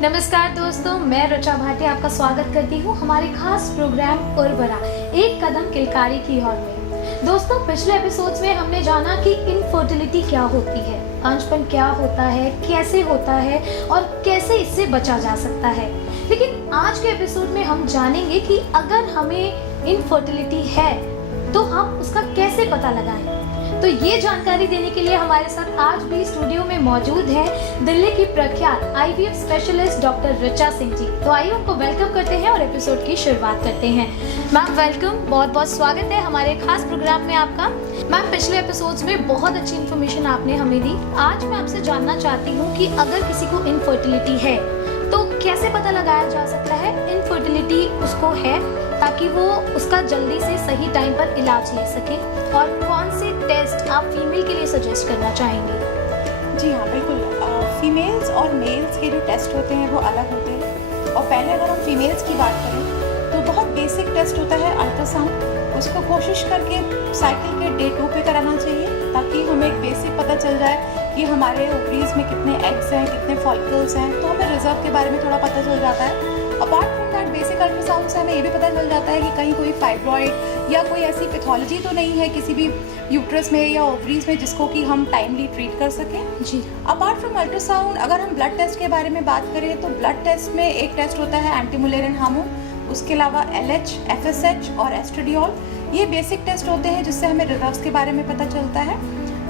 नमस्कार दोस्तों, मैं रचा भाटिया आपका स्वागत करती हूँ हमारे खास प्रोग्राम उर्वरा एक कदम किलकारी की ओर में। दोस्तों, पिछले एपिसोड्स में हमने जाना कि इनफर्टिलिटी क्या होती है, अंशपन क्या होता है, कैसे होता है और कैसे इससे बचा जा सकता है। लेकिन आज के एपिसोड में हम जानेंगे कि अगर हमें इनफर्टिलिटी है तो हम उसका कैसे पता लगाएं। तो ये जानकारी देने के लिए हमारे साथ आज भी स्टूडियो में मौजूद है दिल्ली की प्रख्यात IVF specialist doctor Richa Singh ji. तो आइए उनको वेलकम करते हैं और एपिसोड की शुरुआत करते हैं। मैम वेलकम, बहुत बहुत स्वागत है हमारे खास प्रोग्राम में आपका। मैम, पिछले एपिसोड्स में बहुत अच्छी इन्फॉर्मेशन आपने हमें दी। आज मैं आपसे जानना चाहती हूँ कि अगर किसी को इनफर्टिलिटी है तो कैसे पता लगाया जा सकता है इनफर्टिलिटी उसको है, ताकि वो उसका जल्दी से सही टाइम पर इलाज ले सके, और कौन से टेस्ट आप फीमेल के लिए सजेस्ट करना चाहेंगे? जी हाँ, बिल्कुल। फीमेल्स और मेल्स के जो टेस्ट होते हैं वो अलग होते हैं। और पहले अगर हम फीमेल्स की बात करें तो बहुत बेसिक टेस्ट होता है अल्ट्रासाउंड। उसको कोशिश करके साइकिल के डे 2 पे कराना चाहिए, ताकि हमें एक बेसिक पता चल जाए कि हमारे ओवरीज में कितने एग्स हैं, कितने फॉलिकल्स हैं, तो हमें रिजर्व के बारे में थोड़ा पता चल जाता है। Apart from that, basic ultrasound से हमें ये भी पता चल जाता है कि कहीं कोई फाइब्रॉइड या कोई ऐसी पैथोलॉजी तो नहीं है किसी भी यूट्रस में या ओवरीज में जिसको कि हम टाइमली ट्रीट कर सकें। जी। अपार्ट फ्रॉम अल्ट्रासाउंड, अगर हम ब्लड टेस्ट के बारे में बात करें तो ब्लड टेस्ट में एक टेस्ट होता है एंटीमुलेरिन हार्मोन, उसके अलावा LH, FSH और एस्ट्रेडियोल। ये बेसिक टेस्ट होते हैं जिससे हमें रिजर्व्स के बारे में पता चलता है।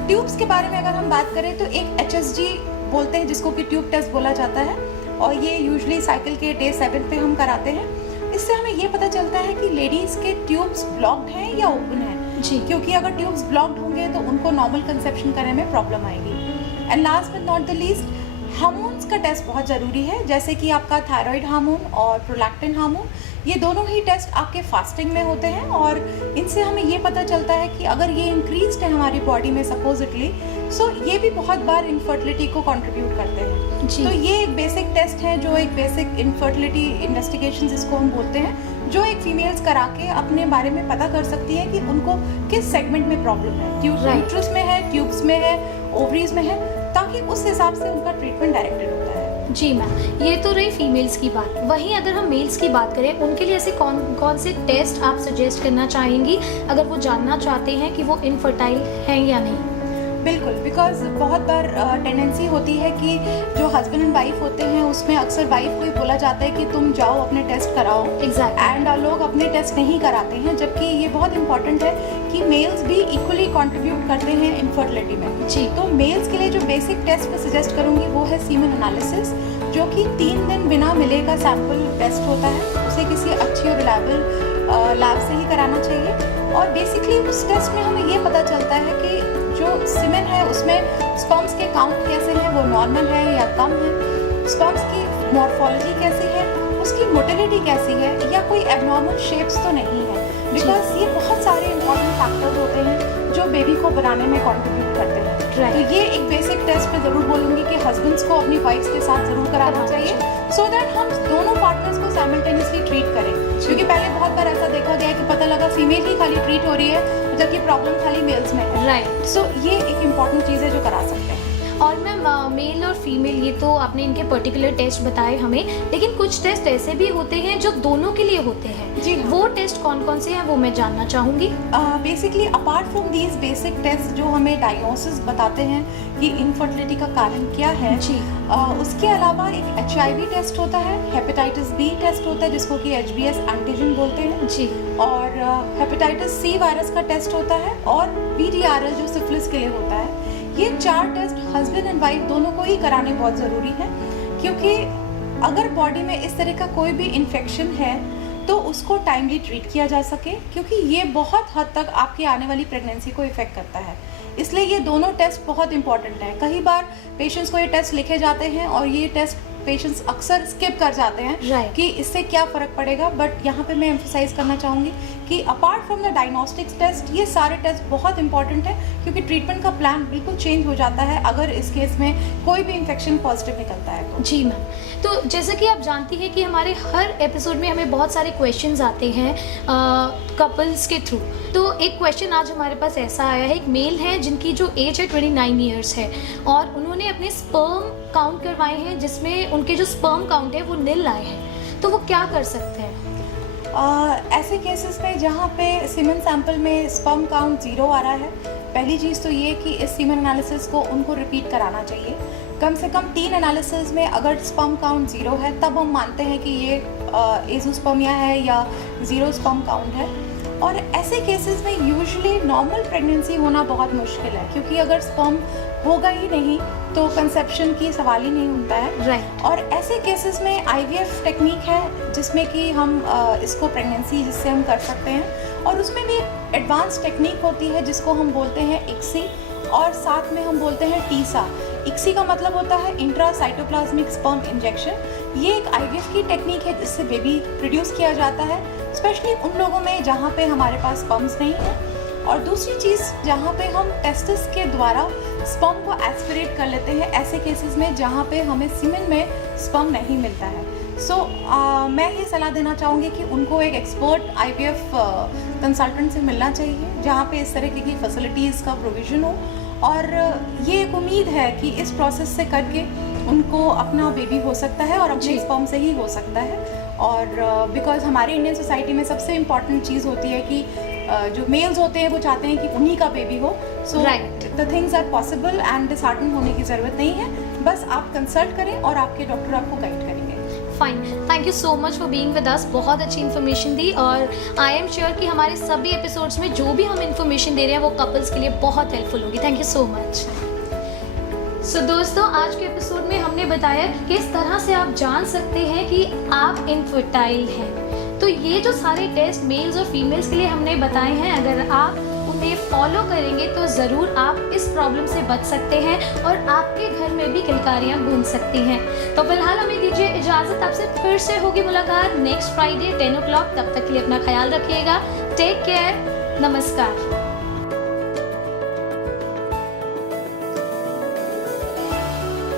ट्यूब्स के बारे में अगर हम बात करें तो एक HSG बोलते हैं जिसको कि ट्यूब टेस्ट बोला जाता है, और ये यूजुअली साइकिल के डे 7 पे हम कराते हैं। इससे हमें ये पता चलता है कि लेडीज़ के ट्यूब्स ब्लॉक्ड हैं या ओपन हैं। जी। क्योंकि अगर ट्यूब्स ब्लॉक्ड होंगे तो उनको नॉर्मल कंसेप्शन करने में प्रॉब्लम आएगी। And last but not the least, hormones का टेस्ट बहुत ज़रूरी है, जैसे कि आपका थायराइड हार्मोन और प्रोलैक्टिन हार्मोन। ये दोनों ही टेस्ट आपके फास्टिंग में होते हैं, और इनसे हमें ये पता चलता है कि अगर ये इंक्रीज्ड है हमारी बॉडी में सपोजिटली, सो ये भी बहुत बार इनफर्टिलिटी को कंट्रीब्यूट करते हैं। जी। तो ये एक बेसिक टेस्ट है, जो एक बेसिक इनफर्टिलिटी इन्वेस्टिगेशन जिसको हम बोलते हैं, जो एक फीमेल्स करा के अपने बारे में पता कर सकती है कि उनको किस सेगमेंट में प्रॉब्लम है, यूट्रस में है, ट्यूब्स में है, ओवरीज में है, ताकि उस हिसाब से उनका ट्रीटमेंट डायरेक्टेड होता है। जी मैम, ये तो रही फीमेल्स की बात। वहीं अगर हम मेल्स की बात करें, उनके लिए ऐसे कौन कौन से टेस्ट आप सजेस्ट करना चाहेंगी अगर वो जानना चाहते हैं कि वो इनफर्टाइल हैं या नहीं? बिल्कुल, बिकॉज बहुत बार टेंडेंसी होती है कि जो हस्बैंड एंड वाइफ होते हैं उसमें अक्सर वाइफ को ही बोला जाता है कि तुम जाओ अपने टेस्ट कराओ। एग्जैक्टली। एंड लोग अपने टेस्ट नहीं कराते हैं, जबकि ये बहुत इंपॉर्टेंट है कि मेल्स भी इक्वली कंट्रीब्यूट करते हैं इनफर्टिलिटी में। जी। तो मेल्स के लिए जो बेसिक टेस्ट मैं सजेस्ट करूँगी वो है सीमेन एनालिसिस, जो कि 3 दिन बिना मिले का सैंपल टेस्ट होता है। उसे किसी अच्छी और रिलायबल लैब से ही कराना चाहिए। और बेसिकली उस टेस्ट में हमें ये पता चलता है कि जो सीमेन है उसमें स्पर्म्स के काउंट कैसे हैं, वो नॉर्मल है या कम है, स्पर्म्स की मॉर्फोलॉजी कैसी है, उसकी मोटिलिटी कैसी है, या कोई एबनॉर्मल शेप्स तो नहीं है। बिकॉज ये बहुत सारे इंपॉर्टेंट फैक्टर्स होते हैं जो बेबी को बनाने में कंट्रीब्यूट करते हैं। तो ये एक बेसिक टेस्ट में ज़रूर बोलूँगी कि हस्बैंड्स को अपनी वाइफ्स के साथ ज़रूर कराना चाहिए, सो दैट हम दोनों पार्टनर्स को साइमल्टेनियसली ट्रीट करें। क्योंकि पहले बहुत बार ऐसा देखा गया है कि पता लगा फीमेल ही खाली ट्रीट हो रही है, जबकि प्रॉब्लम खाली मेल्स में है। राइट। सो ये एक इम्पॉर्टेंट चीज़ है जो करा सकते हैं। और मैम, मेल और फीमेल ये तो आपने इनके पर्टिकुलर टेस्ट बताए हमें, लेकिन कुछ टेस्ट ऐसे भी होते हैं जो दोनों के लिए होते हैं। जी हाँ। वो टेस्ट कौन कौन से हैं वो मैं जानना चाहूँगी। Basically apart from these basic test जो हमें डायग्नोसिस बताते हैं कि इनफर्टिलिटी का कारण क्या है, जी। उसके अलावा एक HIV टेस्ट होता है, हेपेटाइटिस B टेस्ट होता है जिसको कि HBS एंटीजन बोलते हैं। जी। और हेपेटाइटिस C वायरस का टेस्ट होता है, और VDRL जो सिफिलिस के लिए होता है। ये 4 टेस्ट हस्बैंड एंड वाइफ दोनों को ही कराने बहुत ज़रूरी है, क्योंकि अगर बॉडी में इस तरह का कोई भी इन्फेक्शन है तो उसको टाइमली ट्रीट किया जा सके, क्योंकि ये बहुत हद तक आपकी आने वाली प्रेगनेंसी को इफ़ेक्ट करता है। इसलिए ये दोनों टेस्ट बहुत इंपॉर्टेंट हैं। कई बार पेशेंट्स को ये टेस्ट लिखे जाते हैं और ये टेस्ट पेशेंट्स अक्सर स्किप कर जाते हैं Right. कि इससे क्या फ़र्क पड़ेगा। बट यहाँ पे मैं एम्फसाइज करना चाहूँगी कि apart from the diagnostics test, ये सारे टेस्ट बहुत इंपॉर्टेंट है, क्योंकि ट्रीटमेंट का प्लान बिल्कुल चेंज हो जाता है अगर इस केस में कोई भी इन्फेक्शन पॉजिटिव निकलता है तो। जी मैम, तो जैसे कि आप जानती हैं कि हमारे हर एपिसोड में हमें बहुत सारे क्वेश्चंस आते हैं कपल्स के थ्रू। तो एक क्वेश्चन आज हमारे पास ऐसा आया है, एक मेल है जिनकी जो एज है 29 ईयर्स है और उन्होंने अपने स्पर्म काउंट करवाए हैं जिसमें उनके जो स्पर्म काउंट है वो नील आए हैं, तो वो क्या कर सकते हैं? ऐसे केसेस में जहाँ पे सीमेन सैंपल में स्पर्म काउंट 0 आ रहा है, पहली चीज़ तो ये कि इस सीमेन एनालिसिस को उनको रिपीट कराना चाहिए। कम से कम 3 एनालिसिस में अगर स्पर्म काउंट 0 है तब हम मानते हैं कि ये एज़ोस्पर्मिया है या 0 स्पर्म काउंट है। और ऐसे केसेस में यूजुअली नॉर्मल प्रेगनेंसी होना बहुत मुश्किल है, क्योंकि अगर स्पर्म होगा ही नहीं तो कंसेप्शन की सवाल ही नहीं उठता है। राइट। और ऐसे केसेस में IVF टेक्निक है जिसमें कि हम इसको प्रेगनेंसी जिससे हम कर सकते हैं, और उसमें भी एडवांस टेक्निक होती है जिसको हम बोलते हैं ICSI और साथ में हम बोलते हैं TISA। ICSI का मतलब होता है इंट्रासाइटोप्लाज्मिक स्पर्म इंजेक्शन। ये एक IVF की टेक्निक है जिससे बेबी प्रोड्यूस किया जाता है, स्पेशली उन लोगों में जहाँ पे हमारे पास स्पर्म्स नहीं है। और दूसरी चीज़ जहाँ पे हम टेस्टिस के द्वारा स्पर्म को एस्पिरेट कर लेते हैं, ऐसे केसेस में जहाँ पे हमें सीमेन में स्पर्म नहीं मिलता है। मैं ये सलाह देना चाहूँगी कि उनको एक एक्सपर्ट IVF कंसल्टेंट से मिलना चाहिए जहाँ पे इस तरह की फैसिलिटीज़ का प्रोविज़न हो। और ये एक उम्मीद है कि इस प्रोसेस से करके उनको अपना बेबी हो सकता है और अपने स्पर्म से ही हो सकता है। और बिकॉज हमारे इंडियन सोसाइटी में सबसे इम्पॉर्टेंट चीज़ होती है कि जो मेल्स होते हैं वो चाहते हैं कि उन्हीं का बेबी हो। So the things are possible and dishearten होने की ज़रूरत नहीं है, बस आप कंसल्ट करें और आपके डॉक्टर आपको गाइड करेंगे। Fine, thank you so much for being with us. बहुत अच्छी इन्फॉर्मेशन दी और आई एम श्योर कि हमारे सभी एपिसोड्स में जो भी हम इन्फॉर्मेशन दे रहे हैं वो कपल्स के लिए बहुत हेल्पफुल होगी। Thank you so much. So दोस्तों, आज के एपिसोड में हमने बताया कि किस तरह से आप जान सकते हैं कि आप इनफर्टाइल हैं। तो ये जो सारे टेस्ट मेल्स और फीमेल्स के लिए हमने बताए हैं, अगर आप उन्हें फॉलो करेंगे तो ज़रूर आप इस प्रॉब्लम से बच सकते हैं और आपके घर में भी किलकारियाँ गूंज सकती हैं। तो फिलहाल हमें दीजिए इजाज़त, आपसे फिर से होगी मुलाकात नेक्स्ट फ्राइडे 10 o'clock। तब तक के लिए अपना ख्याल रखिएगा। टेक केयर, नमस्कार।